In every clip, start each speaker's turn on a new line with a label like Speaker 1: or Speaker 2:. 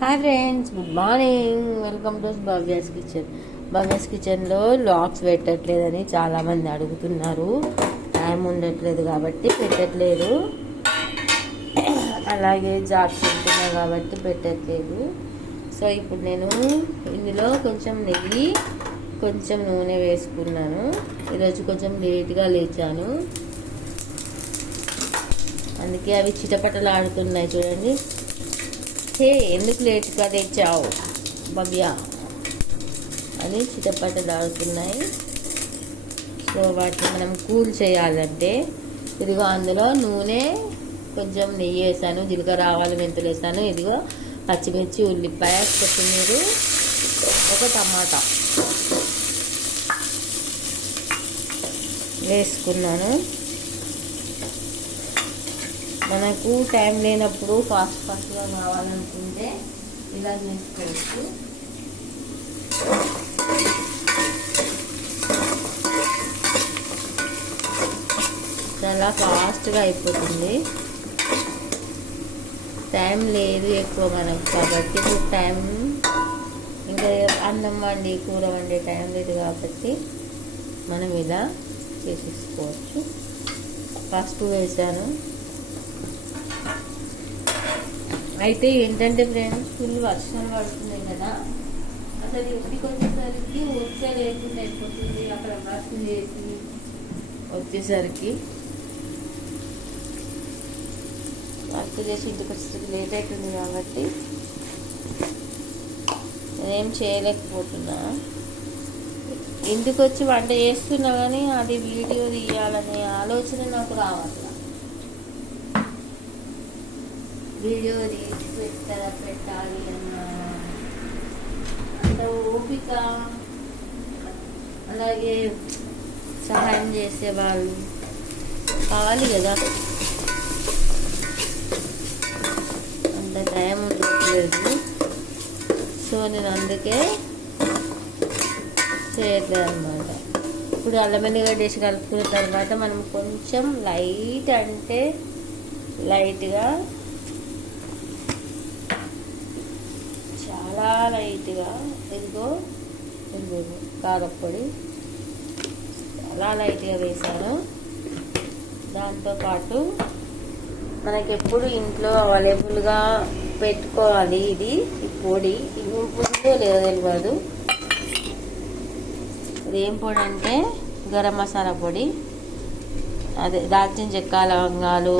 Speaker 1: Hi friends good morning welcome to Bhavya's kitchen Bhavya's కిచెన్లో లాక్స్ పెట్టట్లేదని చాలామంది అడుగుతున్నారు. టైం ఉండట్లేదు కాబట్టి పెట్టట్లేదు. అలాగే జాబ్ తింటున్నా కాబట్టి పెట్టట్లేదు. సో ఇప్పుడు నేను ఇందులో కొంచెం నెయ్యి కొంచెం నూనె వేసుకున్నాను. ఈరోజు కొంచెం లేట్గా లేచాను. అందుకే అవి చిటపటలు ఆడుతున్నాయి చూడండి. హే ఎందుకు లేటుగా తెచ్చావు? భవ్య. అని చిటపట దాడుతున్నాయి. సో వాటిని మనం కూల్ చేయాలంటే ఇదిగో అందులో నూనె కొంచెం నెయ్యి వేసాను జీలకర్ర ఆవాలు మెంతులు వేసాను. ఇదిగో పచ్చిమిర్చి ఉల్లిపాయ కొత్తిమీర ఒక టమాటా వేసుకున్నాను. మనకు టైం లేనప్పుడు ఫాస్ట్ ఫాస్ట్గా కావాలనుకుంటే ఇలా చేసుకోవచ్చు చాలా ఫాస్ట్గా అయిపోతుంది. టైం లేదు ఎక్కువ మనకు కాబట్టి ఇప్పుడు టైం ఇంకా అన్నం వండి కూర వండే టైం లేదు కాబట్టి మనం ఇలా చేసేసుకోవచ్చు. ఫస్ట్ వేసాను అయితే ఏంటంటే ఫ్రెండ్స్ ఫుల్ వర్షాలు పడుతున్నాయి కదా. అసలు ఇంటికి వచ్చేసరికి ఊరికే లేకుండా అయిపోతుంది అక్కడ వర్క్ చేసి వచ్చేసరికి. వర్క్ చేసి ఇంటికి వచ్చేసరికి లేట్ అవుతుంది కాబట్టి నేనేం చేయలేకపోతున్నా. ఇంటికి వచ్చి వంట చేస్తున్నా కానీ అది వీడియో తీయాలనే ఆలోచన నాకు రావాలి వీడియో తీసి పెట్ట పెట్టాలి అన్న అంత ఓపిక అలాగే సహాయం చేసే వాళ్ళు కావాలి కదా. అంత టైం ఉండట్లేదు. సో నేను అందుకే చేయట్లేదు అనమాట ఇప్పుడు అల్లం ఎల్లిగడ్డ వేసి కలుపుకున్న తర్వాత మనం కొంచెం లైట్ అంటే లైట్గా చాలా లైట్గా ఇదిగో ఇదిగో కారప్పొడి చాలా లైట్గా వేసాను దాంతోపాటు మనకి ఎప్పుడు ఇంట్లో అవైలబుల్గా పెట్టుకోవాలి ఇది ఈ పొడి. ఇది ఉంటుందో లేదో తెలియదు ఇది ఏం పొడి అంటే గరం మసాలా పొడి. అదే దాల్చిన చెక్క లవంగాలు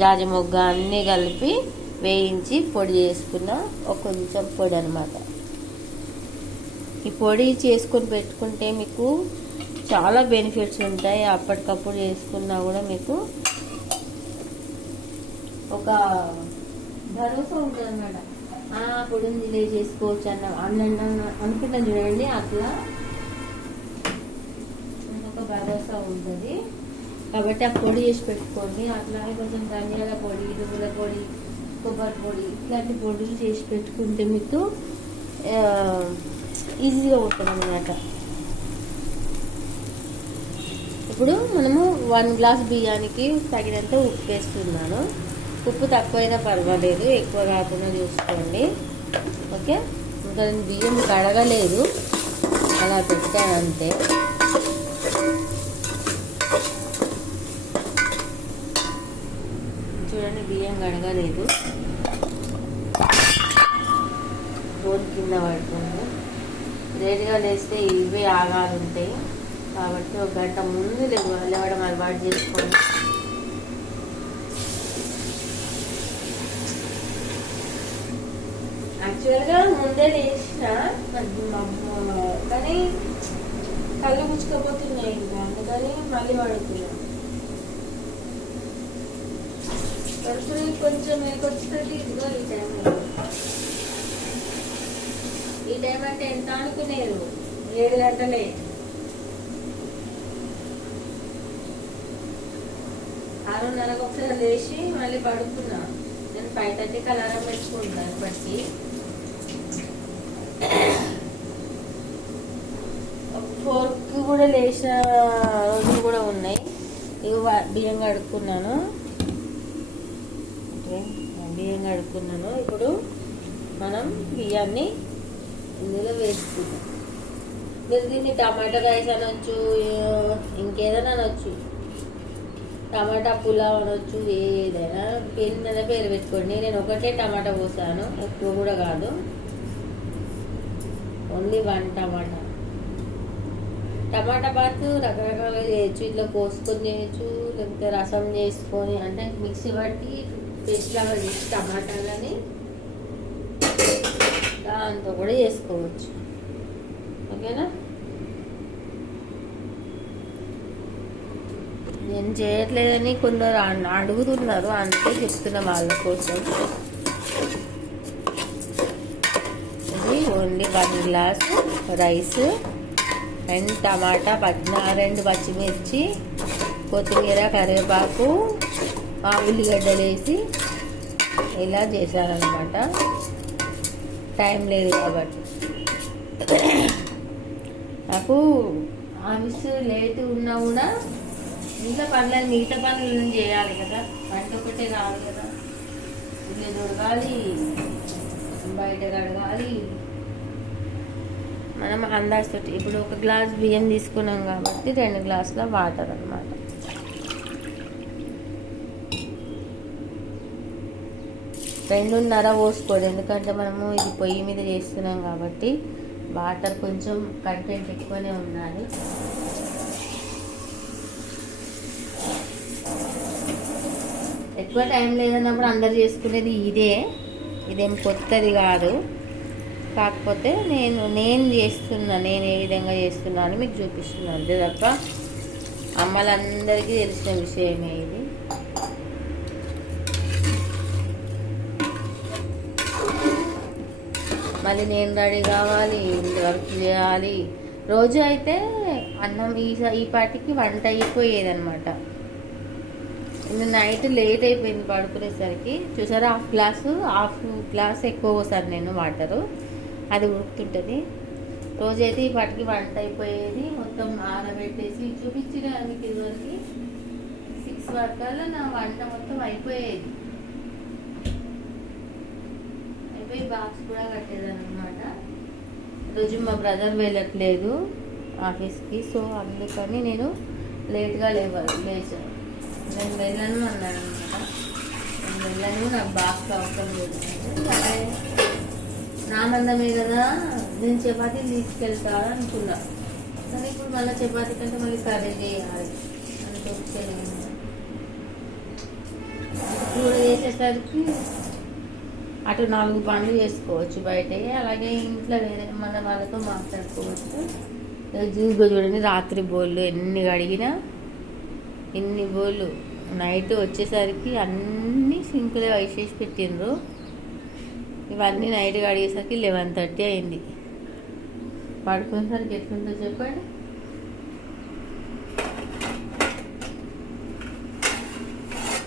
Speaker 1: జాజి మొగ్గ అన్నీ కలిపి వేయించి పొడి చేసుకున్న ఒక కొంచెం పొడి అనమాట ఈ పొడి చేసుకొని పెట్టుకుంటే మీకు చాలా బెనిఫిట్స్ ఉంటాయి. అప్పటికప్పుడు చేసుకున్నా కూడా మీకు ఒక భరోసా ఉంటుంది అనమాట పొడి ఉంది చేసుకోవచ్చు అన్న అన్న అనుకుంటాను చూడండి అట్లా ఒక భరోసా ఉంటుంది. కాబట్టి ఆ పొడి చేసి పెట్టుకోండి. అట్లానే కొంచెం ధనియాల పొడి నువ్వుల పొడి కొబ్బరి పొడి ఇట్లాంటి పొడులు చేసి పెట్టుకుంటే మీకు ఈజీగా ఉంటుంది అనమాట ఇప్పుడు మనము వన్ గ్లాస్ బియ్యానికి తగినంత ఉప్పు వేస్తున్నాను. ఉప్పు తక్కువైనా పర్వాలేదు ఎక్కువ కాకుండా చూసుకోండి. ఓకే? ఇంకా నేను బియ్యం కడగలేదు. అలా పెట్టాను అంతే చూడండి బియ్యం కడగలేదు. రోడ్ కింద పడుతుంది. లేట్గా లేస్తే ఇవే ఆగాలు ఉంటాయి. కాబట్టి ఒక గంట ముందు లేవు లేవడం అలవాటు చేసుకోండి. యాక్చువల్గా ముందే లేచిన కానీ కళ్ళు గుచ్చుకపోతున్నాయి ఇంకా. అందుకని మళ్ళీ పడుతున్నాను కొంచెం మేకొచ్చేసరికి ఇదిగో ఈ టైం ఈ టైం అంటే ఎంత అనుకునేరు ఏడు గంటలే ఆరున్నరకు ఒకసారి లేచి మళ్ళీ పడుకున్నా నేను ఫైవ్ థర్టీకి అలారం పెట్టుకుంటాను ఇప్పటికి ఫోర్కి కూడా లేచిన రోజులు కూడా ఉన్నాయి. ఇవి బియ్యం కడుక్కున్నాను. ఓకే బియ్యం కడుక్కున్నాను ఇప్పుడు మనం బియ్యాన్ని ఇందులో వేసుకుందాం. మీరు దీన్ని టమాటా రైస్ అనొచ్చు ఇంకేదైనా అనొచ్చు. టమాటా పులావ్ అనొచ్చు ఏదైనా పేరు పేరు పెట్టుకోండి. నేను ఒకటే టమాటా పోసాను ఎక్కువ కూడా కాదు. Only one tomato. Tomato bath రకరకాలుగా చేయొచ్చు. ఇట్లా కోసుకొని చేయొచ్చు లేకపోతే రసం చేసుకొని అంటే మిక్సీ పట్టి పేస్ట్ లాగా చేసి టమాటాలని దాంతో కూడా చేసుకోవచ్చు. ఓకేనా? నేను చేయట్లేదని కొందరు అడుగుతున్నారు అంతే చెప్తున్నా వాళ్ళ కోసం. ఇది only one glass rice and tomato పచ్చిన రెండు పచ్చిమిర్చి కొత్తిమీర కరివేపాకు ఉల్లిగడ్డలు వేసి ఇలా చేశారనమాట. టైం లేదు కాబట్టి. నాకు ఆఫీస్ లేట్ ఉన్నా కూడా ఇంట్లో పనులు మిగతా పనులు చేయాలి కదా. వంట ఒకటే కాదు కదా. ఇల్లు దొరకాలి బయట కడగాలి. మనం అందాజుతో తోటి ఇప్పుడు ఒక గ్లాస్ బియ్యం తీసుకున్నాం కాబట్టి రెండు గ్లాసుల వాటర్ అనమాట రెండున్నర పోసుకోదు. ఎందుకంటే మనము ఇది పొయ్యి మీద చేస్తున్నాం కాబట్టి వాటర్ కొంచెం కంటెంట్ ఎక్కువనే ఉండాలి. ఎక్కువ టైం లేదన్నప్పుడు అందరు చేసుకునేది ఇదే. ఇదేం కొత్తది కాదు. కాకపోతే నేను నేను చేస్తున్నా నేను ఏ విధంగా చేస్తున్నాను అని మీకు చూపిస్తున్నాను. అంతే తప్ప అమ్మలందరికీ తెలిసిన విషయమే ఇది. కావాలి నేను రెడీ కావాలి వర్క్ చేయాలి. రోజు అయితే అన్నం ఈ ఈ పాటికి వంట అయిపోయేది అనమాట నైట్ లేట్ అయిపోయింది పడుకునేసరికి. చూసారా హాఫ్ గ్లాసు హాఫ్ గ్లాస్ ఎక్కువ పోసాను నేను వాటరు. అది ఉడుకుతుంటుంది. రోజైతే ఈ పాటికి వంట అయిపోయేది. మొత్తం ఆరబెట్టేసి చూపించిన మీకు ఇదివరకు. సిక్స్ వరకల్లా నా వంట మొత్తం అయిపోయేది. అయిపోయి బాక్స్ కూడా కట్టేదాన్ని అనమాట రోజు మా బ్రదర్ వెళ్ళట్లేదు ఆఫీస్కి సో అందుకని నేను లేట్గా లేవాలి లేచాను నేను వెళ్ళను అన్నాను అనమాట నేను వెళ్ళను నాకు బాక్స్ అవసరం లేదు. సరే. నా మందమే కదా. నేను చపాతీలు తీసుకెళ్తా అనుకున్నా. కానీ ఇప్పుడు మళ్ళీ చపాతీ కంటే మళ్ళీ కర్రీ చేయాలి. అంత వచ్చేది చూడ చేసేసరికి అటు నాలుగు పనులు చేసుకోవచ్చు బయట. అలాగే ఇంట్లో వేరే మన వాళ్ళతో మాట్లాడుకోవచ్చు. చూసుకో చూడండి రాత్రి బోళ్ళు ఎన్ని కడిగినా ఎన్ని బోళ్ళు. నైట్ వచ్చేసరికి అన్ని సింకులే వేసేసి పెట్టిండ్రు. ఇవన్నీ నైట్ కడిగేసరికి లెవెన్ థర్టీ అయింది. పడుకునేసరికి ఎట్లుందో చెప్పండి?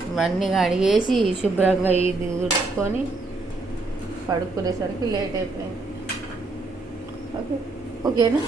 Speaker 1: ఇవన్నీ కడిగేసి శుభ్రంగా ఇది ఉడుచుకొని పడుకునేసరికి లేట్ అయిపోయింది. ఓకే ఓకేనా?